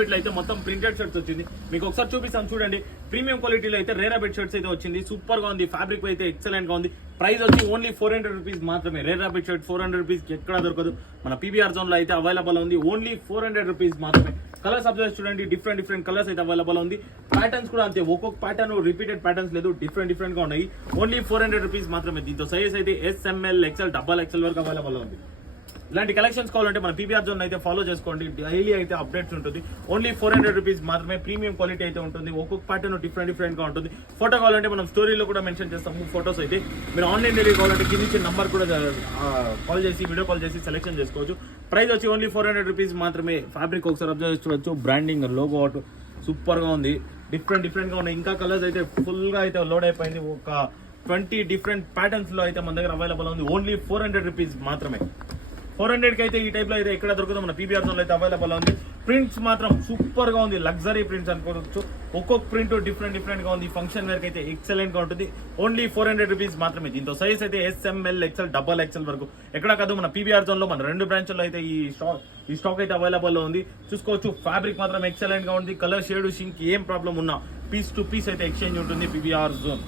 అయితే మొత్తం printed shirts వచ్చింది. మీకు ఒకసారి చూపిస్తాను చూడండి. ప్రీమియం క్వాలిటీలో అయితే రేరా బెడ్ షర్ట్స్ అయితే వచ్చింది. సూపర్ గా ఉంది. ఫ్యాబ్రిక్ అయితే ఎక్సలెంట్ గా ఉంది. ప్రైస్ వచ్చి ఓన్లీ 400 రూపీస్ మాత్రమే. రేరా బెడ్ షర్ట్ 400 రూపీస్ ఎక్కడ దొరకదు. మన పీబీఆర్ జోన్ లో అయితే అవైలబుల్ ఉంది. ఓన్లీ 400 రూపీస్ మాత్రమే. కలర్స్ అబ్జర్వ్ చూడండి. డిఫరెంట్ కలర్స్ అయితే అవైలబుల్ ఉంది. ప్యాటర్న్స్ కూడా అంతే. ఒక్కొక్క ప్యాటర్న్ రిపీటెడ్ ప్యాటర్న్స్ లేదు. డిఫరెంట్ గా ఉన్నాయి. ఓన్లీ 400 రూపీస్ మాత్రమే. దీంతో సైజ్ అయితే SML XL XXL వరకు అవైలబుల్ ఉంది. ఇలాంటి కలెక్షన్స్ కావాలంటే మన పీబీఆర్ జోన్ అయితే ఫాలో చేసుకోండి. డైలీ అయితే అప్డేట్స్ ఉంటుంది. ఓన్లీ 400 రూపీస్ మాత్రమే. ప్రీమియం క్వాలిటీ అయితే ఉంటుంది. ఒక్కొక్క ప్యాటర్న్ డిఫరెంట్ గా ఉంటుంది. ఫోటో కావాలంటే మనం స్టోరీలో కూడా మెన్షన్ చేస్తాము. ఫోటోస్ అయితే మీరు ఆన్లైన్ డెలివరీ కావాలంటే కింద నంబర్ కూడా కాల్ చేసి వీడియో కాల్ చేసి సెలెక్షన్ చేసుకోవచ్చు. ప్రైస్ వచ్చి ఓన్లీ 400 రూపీస్ మాత్రమే. ఫ్యాబ్రిక్ ఒకసారి అబ్జర్వ్ చేసుకోవచ్చు. బ్రాండింగ్ లోగో అవుట్ సూపర్ గా ఉంది. డిఫరెంట్ గా ఉన్నాయి. ఇంకా కలర్స్ అయితే ఫుల్ గా అయితే లోడ్ అయిపోయింది. ఒక 20 డిఫరెంట్ ప్యాటర్న్స్ లో అయితే మన దగ్గర అవైలబుల్ ఉంది. ఓన్లీ 400 రూపీస్ మాత్రమే. 400 కి అయితే ఈ టైప్ లో అయితే ఎక్కడ దొరుకుతుందో మన పీబీఆర్ జోన్ లో అయితే అవైలబుల్ ఉంది. ప్రింట్స్ మాత్రం సూపర్ గా ఉంది. లగ్జరీ ప్రింట్స్ అనుకోవచ్చు. ఒక్కొక్క ప్రింట్ డిఫరెంట్ గా ఉంది. ఫంక్షన్ వేర్ అయితే ఎక్సలెంట్ గా ఉంటుంది. ఓన్లీ 400 రూపీస్ మాత్రమే. దీంతో సైజ్ అయితే SML XL XXL వరకు ఎక్కడ కాదు. మన పీబీఆర్ జోన్ లో మన 2 బ్రాంచ్ల్లో అయితే ఈ స్టాక్ అయితే అవైలబుల్ లో ఉంది. చూసుకోవచ్చు. ఫ్యాబ్రిక్ మాత్రం ఎక్సలెంట్ గా ఉంది. కలర్ షేడ్ షింక్ ఏం ప్రాబ్లం ఉన్నా పీస్ టు పీస్ అయితే ఎక్స్చేంజ్ ఉంటుంది పీబీఆర్ జోన్.